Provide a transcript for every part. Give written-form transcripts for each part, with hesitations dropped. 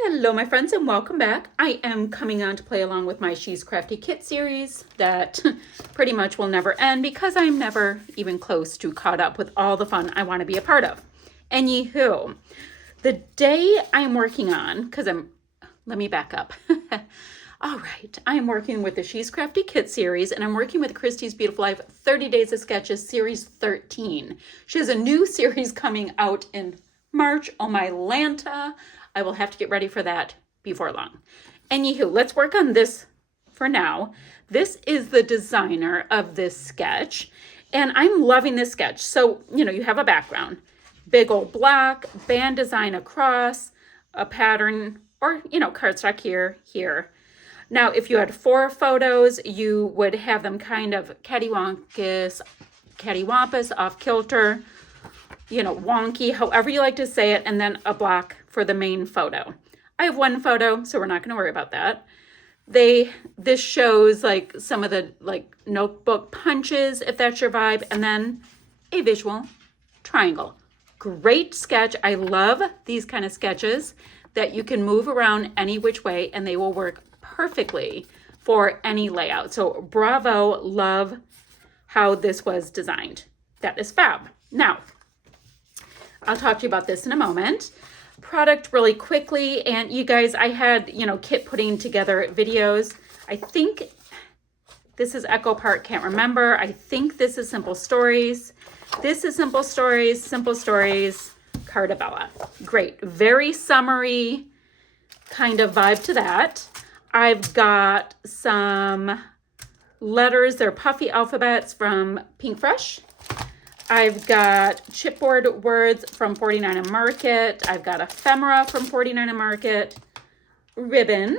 Hello my friends and welcome back. I am coming on to play along with my She's Crafty Kit series that pretty much will never end because I'm never even close to caught up with all the fun I want to be a part of. Anywho, the day I'm working on, let me back up. All right, I'm working with the She's Crafty Kit series and I'm working with Christy's Beautiful Life 30 Days of Sketches series 13. She has a new series coming out in March. Oh my Lanta. I will have to get ready for that before long. Anywho, let's work on this for now. This is the designer of this sketch, and I'm loving this sketch. So, you have a background, big old block, band design across, a pattern, or, cardstock here. Now, if you had 4 photos, you would have them kind of cattywampus, off kilter, wonky, however you like to say it, and then a block for the main photo. I have 1 photo, so we're not going to worry about that. This shows like some of the notebook punches, if that's your vibe, and then a visual triangle. Great sketch. I love these kind of sketches that you can move around any which way and they will work perfectly for any layout. So bravo, love how this was designed. That is fab. Now, I'll talk to you about this in a moment. Product really quickly, and you guys, I had, kit putting together videos. I think this is Echo Park, can't remember. I think this is Simple Stories. This is Simple Stories, Cardabella. Great, very summery kind of vibe to that. I've got some letters, they're puffy alphabets from Pink Fresh. I've got chipboard words from 49 and Market. I've got ephemera from 49 and Market. Ribbon.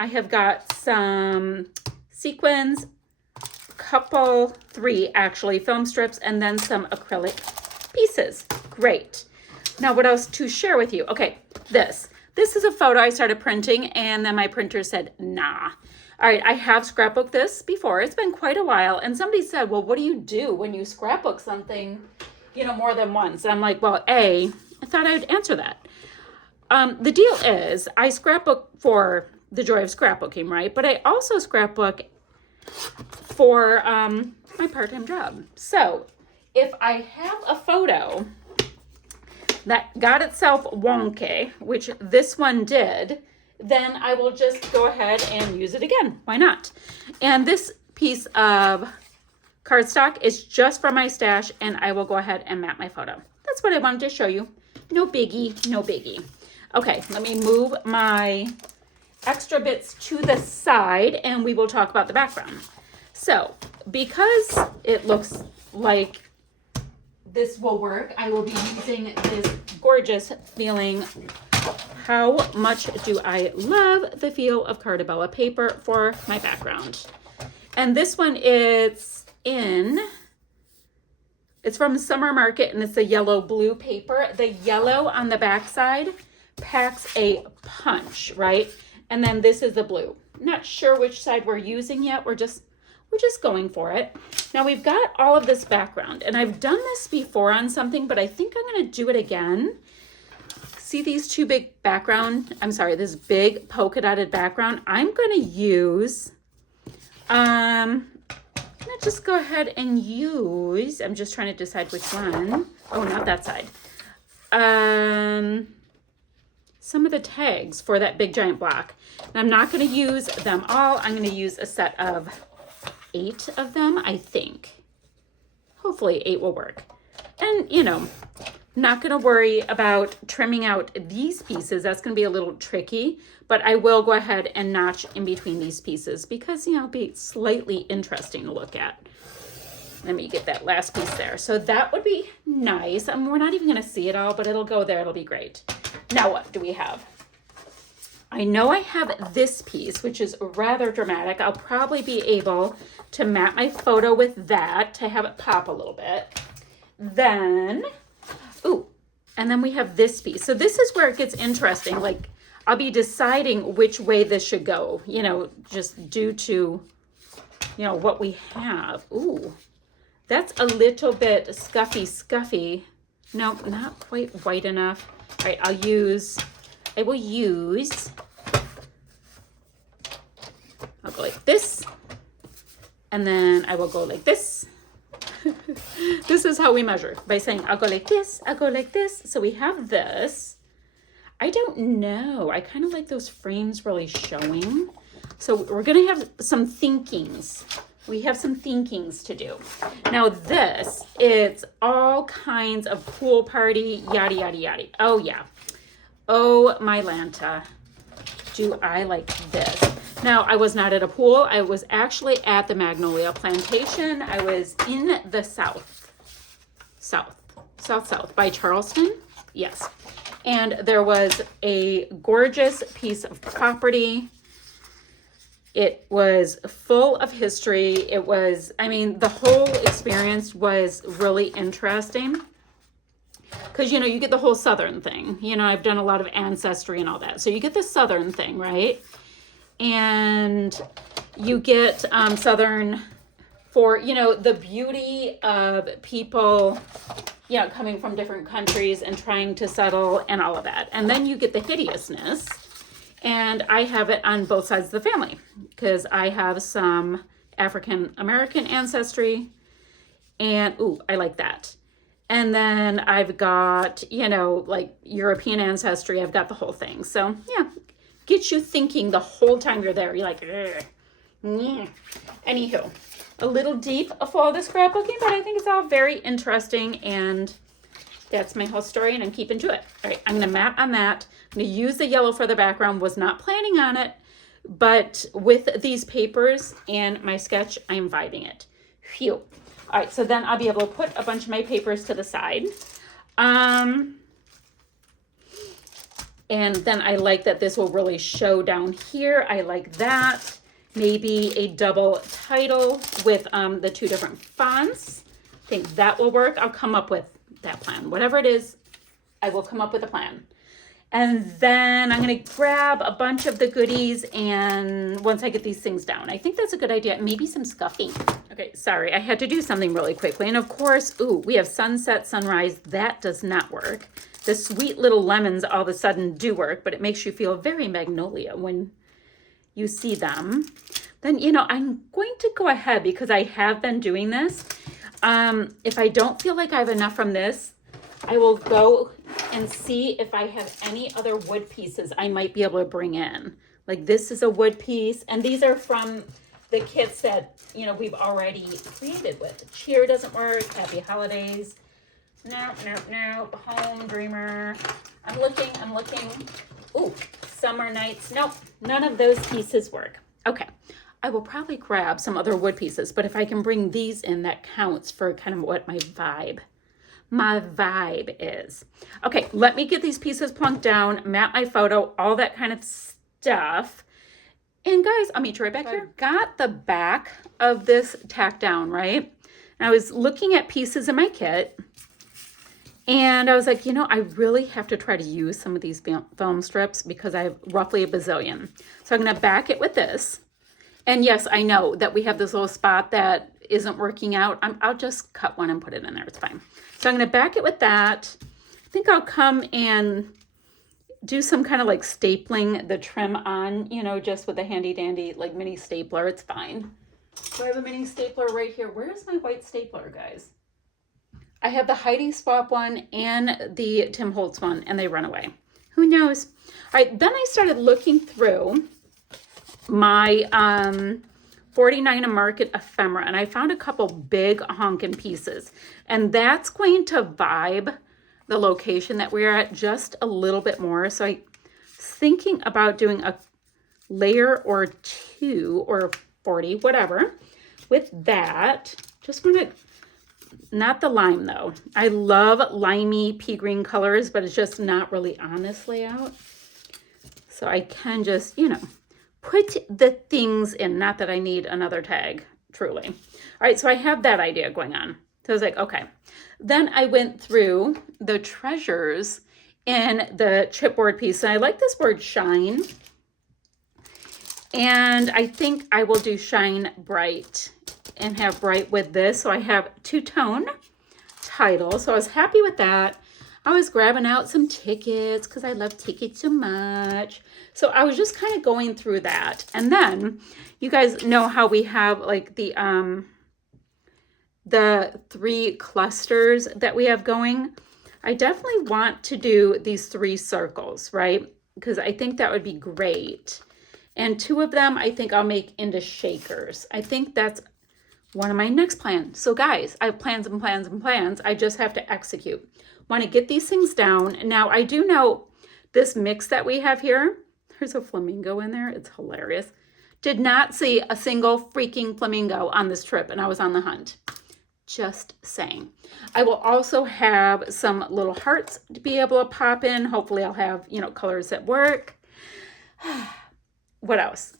I have got some sequins, 3 actually, film strips, and then some acrylic pieces. Great. Now what else to share with you? Okay, this is a photo I started printing and then my printer said, nah. All right, I have scrapbooked this before. It's been quite a while. And somebody said, well, what do you do when you scrapbook something, more than once? And I'm like, well, I thought I would answer that. The deal is I scrapbook for the joy of scrapbooking, right? But I also scrapbook for my part-time job. So if I have a photo that got itself wonky, which this one did, then I will just go ahead and use it again. Why not? And this piece of cardstock is just from my stash, and I will go ahead and map my photo. That's what I wanted to show you. No biggie, no biggie. Okay, let me move my extra bits to the side, and we will talk about the background. So, because it looks like this will work, I will be using this gorgeous feeling. How much do I love the feel of Cardabella paper for my background. And this one it's from Summer Market and it's a yellow blue paper. The yellow on the back side packs a punch, right? And then this is the blue. Not sure which side we're using yet. We're just going for it. Now we've got all of this background and I've done this before on something, but I think I'm going to do it again. See these 2 big this big polka dotted background? I'm going to use, I'm going to just go ahead and use, I'm just trying to decide which one. Oh, not that side. Some of the tags for that big giant block. And I'm not going to use them all. I'm going to use a set of 8 of them, I think. Hopefully 8 will work. And, not going to worry about trimming out these pieces. That's going to be a little tricky, but I will go ahead and notch in between these pieces because, it'll be slightly interesting to look at. Let me get that last piece there. So that would be nice. We're not even going to see it all, but it'll go there. It'll be great. Now what do we have? I know I have this piece, which is rather dramatic. I'll probably be able to map my photo with that to have it pop a little bit. Then... and then we have this piece. So this is where it gets interesting. Like I'll be deciding which way this should go, just due to, what we have. Ooh, that's a little bit scuffy. No, not quite white enough. All right, I'll use I will use, I'll go like this, and then I will go like this. This is how we measure, by saying I'll go like this, I'll go like this. So we have this. I don't know. I kind of like those frames really showing. So we're going to have some thinkings. We have some thinkings to do. Now this, it's all kinds of pool party, yada, yada, yada. Oh yeah. Oh my Lanta. Do I like this? Now, I was not at a pool. I was actually at the Magnolia Plantation. I was in the south by Charleston. Yes. And there was a gorgeous piece of property. It was full of history. It was, I mean, the whole experience was really interesting. Because, you know, you get the whole Southern thing. You know, I've done a lot of ancestry and all that. So you get the Southern thing, right? And you get Southern for, you know, the beauty of people, you know, coming from different countries and trying to settle and all of that. And then you get the hideousness. And I have it on both sides of the family because I have some African American ancestry. And, ooh, I like that. And then I've got, you know, like European ancestry. I've got the whole thing. So, yeah. Gets you thinking the whole time you're there. You're like, anywho, a little deep for the scrapbooking, but I think it's all very interesting, and that's my whole story, and I'm keeping to it. All right, I'm going to map on that. I'm going to use the yellow for the background. Was not planning on it, but with these papers and my sketch, I'm vibing it. Phew. All right, so then I'll be able to put a bunch of my papers to the side. And then I like that this will really show down here. I like that. Maybe a double title with the two different fonts. I think that will work. I'll come up with that plan. Whatever it is, I will come up with a plan. And then I'm going to grab a bunch of the goodies, and once I get these things down, I think that's a good idea. Maybe some scuffing. Okay, sorry, I had to do something really quickly. And of course, ooh, we have sunset, sunrise. That does not work. The sweet little lemons all of a sudden do work, but it makes you feel very Magnolia when you see them. Then, you know, I'm going to go ahead because I have been doing this. If I don't feel like I have enough from this, I will go and see if I have any other wood pieces I might be able to bring in. Like this is a wood piece, and these are from the kits that, you know, we've already created with. Cheer doesn't work. Happy holidays. No. Home Dreamer. I'm looking. Ooh, summer nights. Nope, none of those pieces work. Okay, I will probably grab some other wood pieces, but if I can bring these in, that counts for kind of what my vibe is. Okay, let me get these pieces plunked down, map my photo, all that kind of stuff. And guys, I'll meet you right back here. Got the back of this tacked down, right? And I was looking at pieces in my kit, and I was like, you know, I really have to try to use some of these film strips because I have roughly a bazillion. So I'm going to back it with this. And yes, I know that we have this little spot that isn't working out. I'll just cut one and put it in there. It's fine. So I'm going to back it with that. I think I'll come and do some kind of like stapling the trim on, you know, just with a handy dandy like mini stapler. It's fine. So I have a mini stapler right here. Where's my white stapler, guys? I have the Heidi Swap one and the Tim Holtz one, and they run away. Who knows? All right, then I started looking through my 49 a Market ephemera, and I found a couple big honkin' pieces, and that's going to vibe the location that we're at just a little bit more. So I was thinking about doing a layer or two or 40, whatever, with that. Just want to, not the lime though. I love limey pea green colors, but it's just not really on this layout. So I can just, you know, put the things in. Not that I need another tag, truly. All right, so I have that idea going on. So I was like, okay. Then I went through the treasures in the chipboard piece. And I like this word shine. And I think I will do shine bright and have bright with this. So I have two-tone title. So I was happy with that. I was grabbing out some tickets because I love tickets so much. So I was just kind of going through that. And then you guys know how we have like the 3 clusters that we have going. I definitely want to do these 3 circles, right? Because I think that would be great. And 2 of them I think I'll make into shakers. I think that's one of my next plans. So guys, I have plans and plans and plans. I just have to execute. Want to get these things down. Now I do know this mix that we have here. There's a flamingo in there. It's hilarious. Did not see a single freaking flamingo on this trip and I was on the hunt. Just saying. I will also have some little hearts to be able to pop in. Hopefully I'll have, you know, colors that work. What else?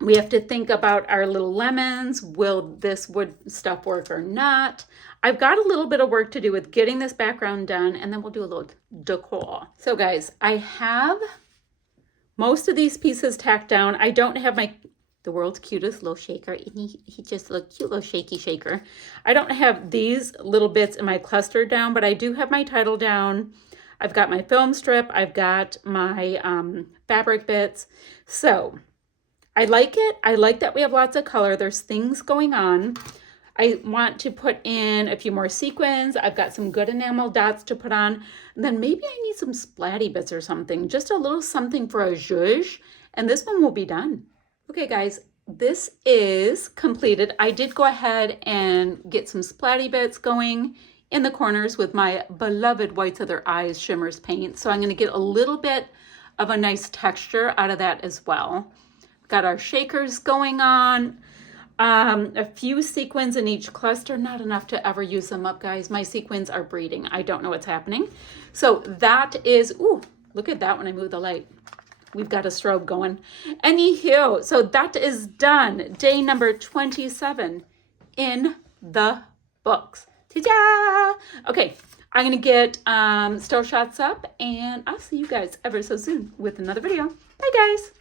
We have to think about our little lemons. Will this wood stuff work or not? I've got a little bit of work to do with getting this background done, and then we'll do a little decor. So guys, I have most of these pieces tacked down. I don't have the world's cutest little shaker. He just a cute little shaky shaker. I don't have these little bits in my cluster down, but I do have my title down. I've got my film strip. I've got my fabric bits. So I like it. I like that we have lots of color. There's things going on. I want to put in a few more sequins. I've got some good enamel dots to put on. And then maybe I need some splatty bits or something. Just a little something for a zhuzh. And this one will be done. Okay, guys, this is completed. I did go ahead and get some splatty bits going in the corners with my beloved Whites of Their Eyes Shimmers paint. So I'm going to get a little bit of a nice texture out of that as well. Got our shakers going on. A few sequins in each cluster, not enough to ever use them up, guys. My sequins are breeding. I don't know what's happening. So that is, ooh, look at that when I move the light. We've got a strobe going. Anywho, so that is done. Day number 27 in the books. Ta-da! Okay, I'm going to get still shots up, and I'll see you guys ever so soon with another video. Bye, guys.